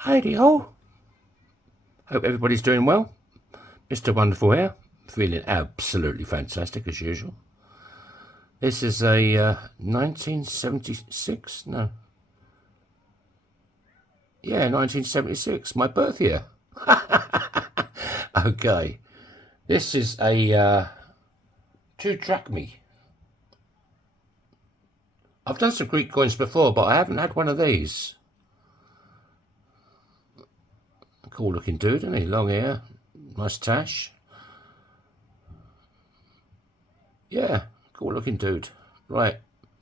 Heidi ho! Hope everybody's doing well. Mr. Wonderful here, feeling absolutely fantastic as usual. This is a 1976? No. Yeah, 1976, my birth year. Okay, this is a 2 drachma. I've done some Greek coins before, but I haven't had one of these. Cool looking dude, isn't he? Long hair, nice tash. Yeah, cool looking dude. Right,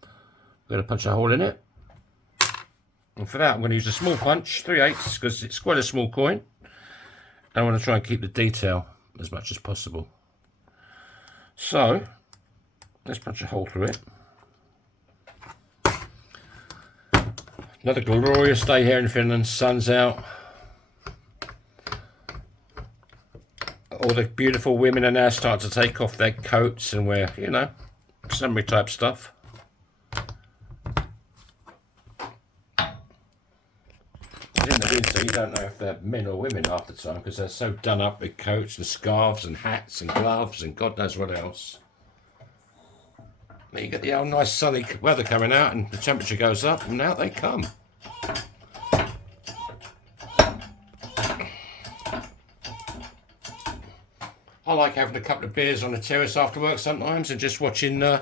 I'm going to punch a hole in it. And for that, I'm going to use a small punch, 3/8, because it's quite a small coin. And I want to try and keep the detail as much as possible. So, let's punch a hole through it. Another glorious day here in Finland, sun's out. All the beautiful women are now starting to take off their coats and wear, you know, summery type stuff. In the winter, you don't know if they're men or women half the time because they're so done up with coats and scarves and hats and gloves and God knows what else. But you get the old nice sunny weather coming out and the temperature goes up and out they come. I like having a couple of beers on the terrace after work sometimes and just watching all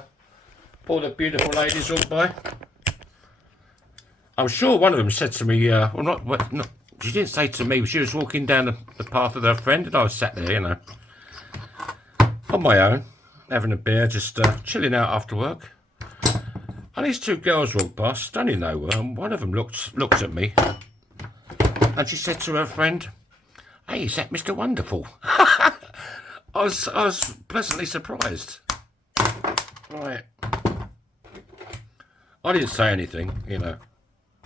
the beautiful ladies walk by. I'm sure one of them said to me, well, not, she didn't say to me, she was walking down the path with her friend and I was sat there, you know, on my own, having a beer, just chilling out after work. And these 2 girls walked past, don't even know her, and one of them looked at me and she said to her friend, "Hey, is that Mr. Wonderful?" I was pleasantly surprised. Right. I didn't say anything, you know.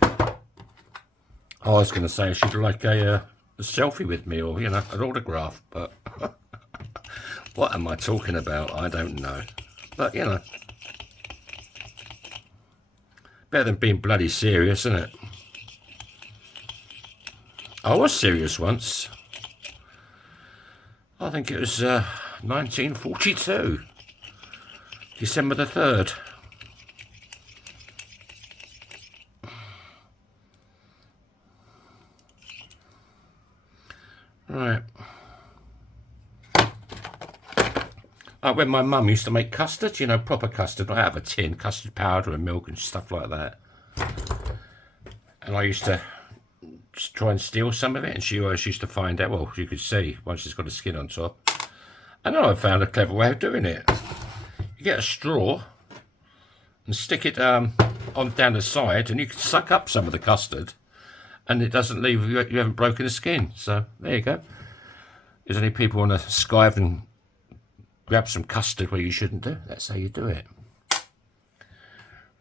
I was going to say she'd like a selfie with me or, you know, an autograph, but what am I talking about? I don't know. But, you know, better than being bloody serious, isn't it? I was serious once. I think it was 1942, December the 3rd. Right. When my mum used to make custard, you know, proper custard, not out of a tin, custard powder and milk and stuff like that. And I used to try and steal some of it, and she always used to find out, well, you could see once it's got a skin on top. And then I found a clever way of doing it. You get a straw and stick it on down the side, and you can suck up some of the custard. And it doesn't leave, you haven't broken the skin. So there you go. There's any people want to skive and grab some custard where you shouldn't do. That's how you do it.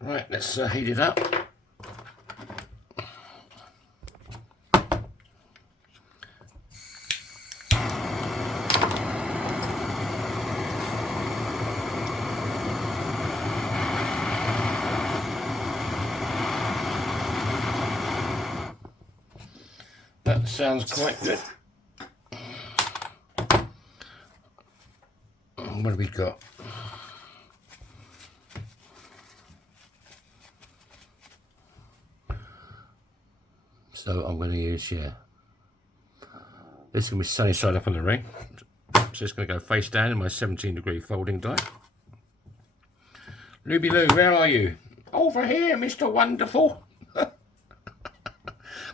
Right, let's heat it up. That sounds quite good. What have we got? So I'm going to use, yeah, this is going to be sunny side up on the ring. So it's going to go face down in my 17-degree folding die. Luby Lou, where are you? Over here, Mr. Wonderful.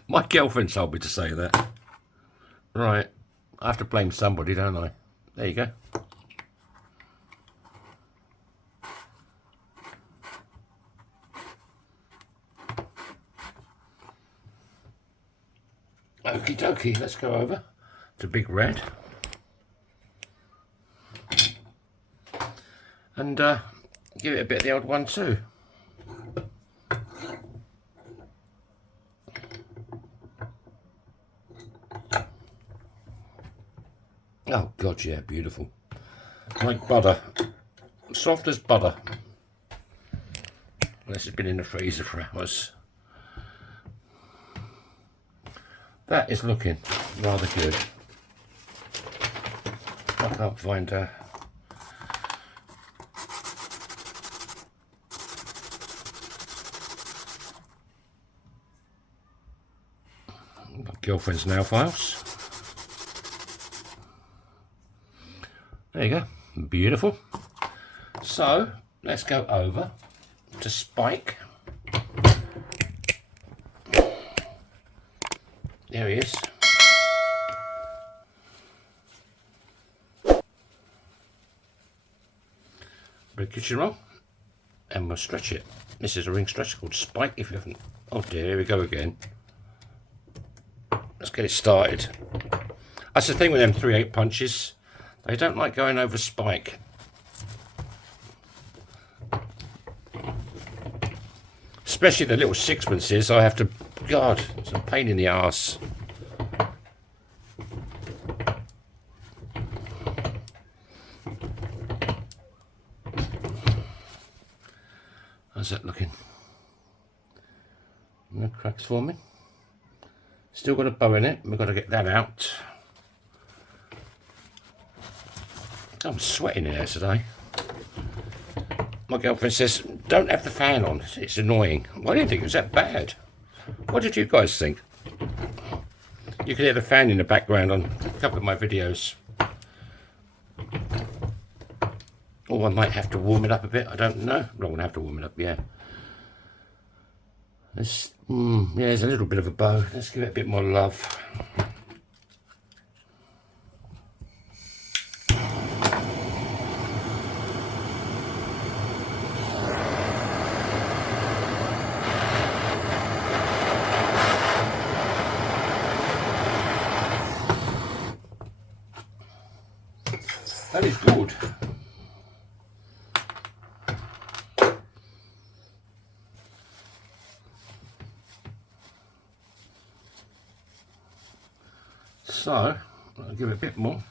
My girlfriend told me to say that. Right, I have to blame somebody, don't I? There you go. Okie dokie, let's go over to Big Red. And give it a bit of the old 1-2. Oh God, yeah, beautiful. Like butter. Soft as butter. Unless it's been in the freezer for hours. That is looking rather good. I can't find my girlfriend's nail files. There you go, beautiful. So let's go over to Spike. There he is. Big kitchen roll, and we'll stretch it. This is a ring stretcher called Spike. If you haven't, oh dear, here we go again. Let's get it started. That's the thing with them 3/8 punches. They don't like going over Spike. Especially the little sixpences. I have to, God, it's a pain in the arse. How's that looking? No cracks forming. Still got a bow in it. We've got to get that out. I'm sweating in here today. My girlfriend says, don't have the fan on. It's annoying. Well, I didn't think it was that bad. What did you guys think? You can hear the fan in the background on a couple of my videos. Or I might have to warm it up a bit. I don't know. I'm not going to have to warm it up, yeah. There's a little bit of a bow. Let's give it a bit more love. That is good. So, I'll give it a bit more.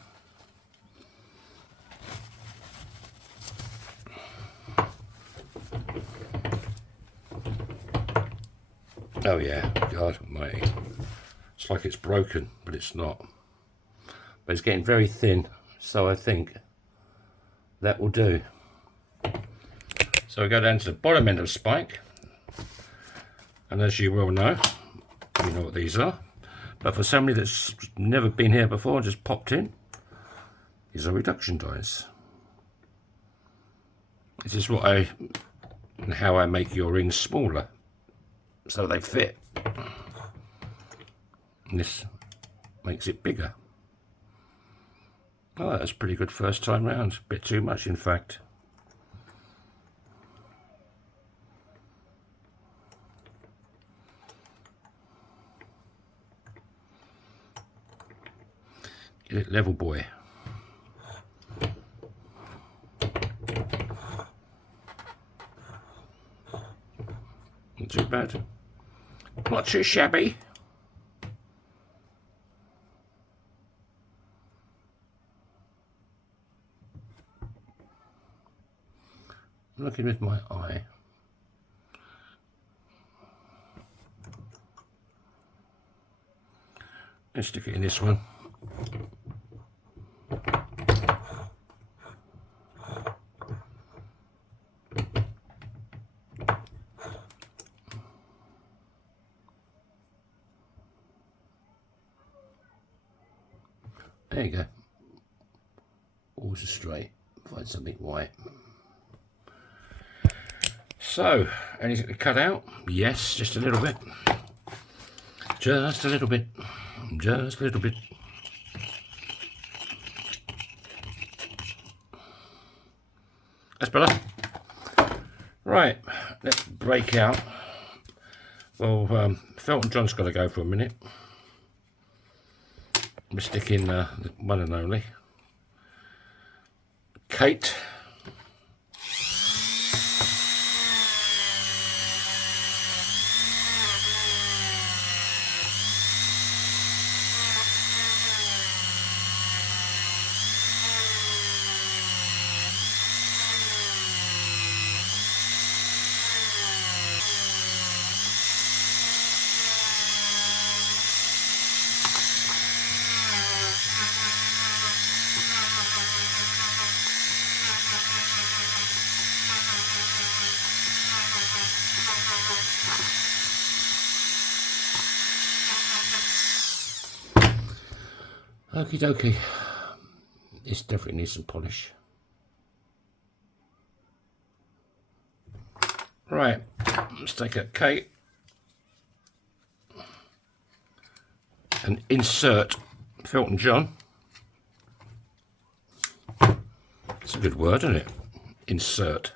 Oh yeah, God almighty. It's like it's broken, but it's not. But it's getting very thin, so I think that will do. So we go down to the bottom end of Spike. And as you well know, you know what these are. But for somebody that's never been here before, just popped in, these are reduction dies. This is what and how I make your rings smaller, so they fit. And this makes it bigger. Oh, that's pretty good first time round. A bit too much, in fact. Get it level, boy. Not too bad. Not too shabby. I'm looking with my eye. Let's stick it in this one. There you go. Always a straight. Find something white. So, anything to cut out? Yes, just a little bit. Just a little bit. Just a little bit. That's better. Right, let's break out. Well, Felton John's got to go for a minute. We're sticking the one and only Kate. Okie dokie. This definitely needs some polish. Right, let's take a K and insert Felton John. It's a good word, isn't it? Insert.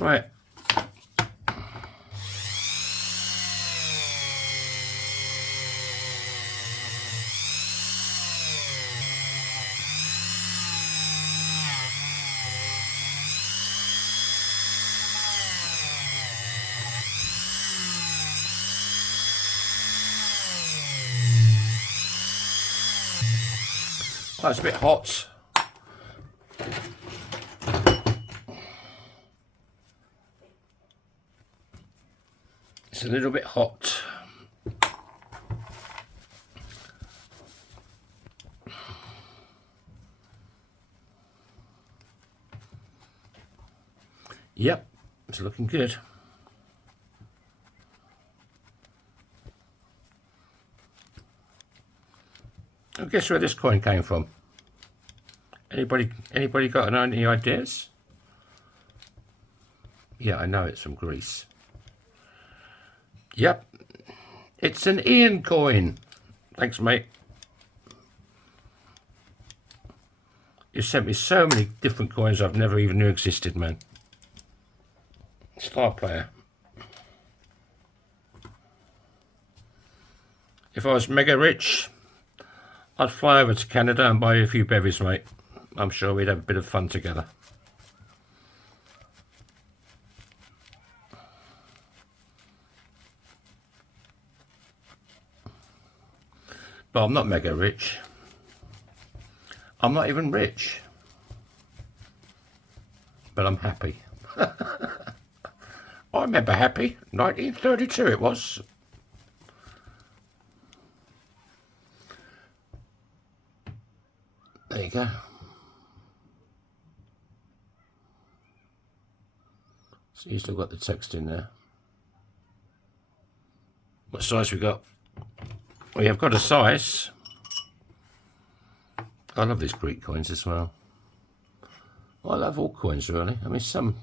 Right. Oh, it's a bit hot. It's a little bit hot. Yep, it's looking good. I guess where this coin came from. Anybody got any ideas? Yeah, I know it's from Greece. Yep, it's an Ian coin. Thanks, mate. You sent me so many different coins I've never even knew existed, man. Star player. If I was mega rich, I'd fly over to Canada and buy you a few bevies, mate. I'm sure we'd have a bit of fun together. But I'm not mega rich. I'm not even rich. But I'm happy. I remember happy. 1932 it was. There you go. So you still got the text in there. What size we got? We have got a size. I love these Greek coins as well. I love all coins really. I mean, some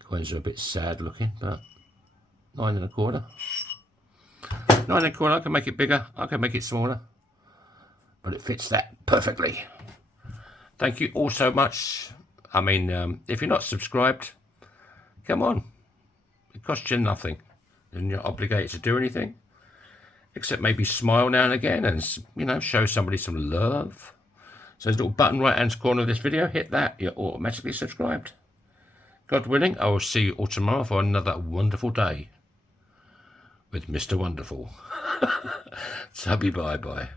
coins are a bit sad looking, but 9 1/4. 9 1/4. I can make it bigger. I can make it smaller, but it fits that perfectly. Thank you all so much. I mean, if you're not subscribed, come on. It costs you nothing, and you're not obligated to do anything. Except maybe smile now and again and, you know, show somebody some love. So there's a little button right hand corner of this video. Hit that. You're automatically subscribed. God willing, I will see you all tomorrow for another wonderful day with Mr. Wonderful. So bye-bye.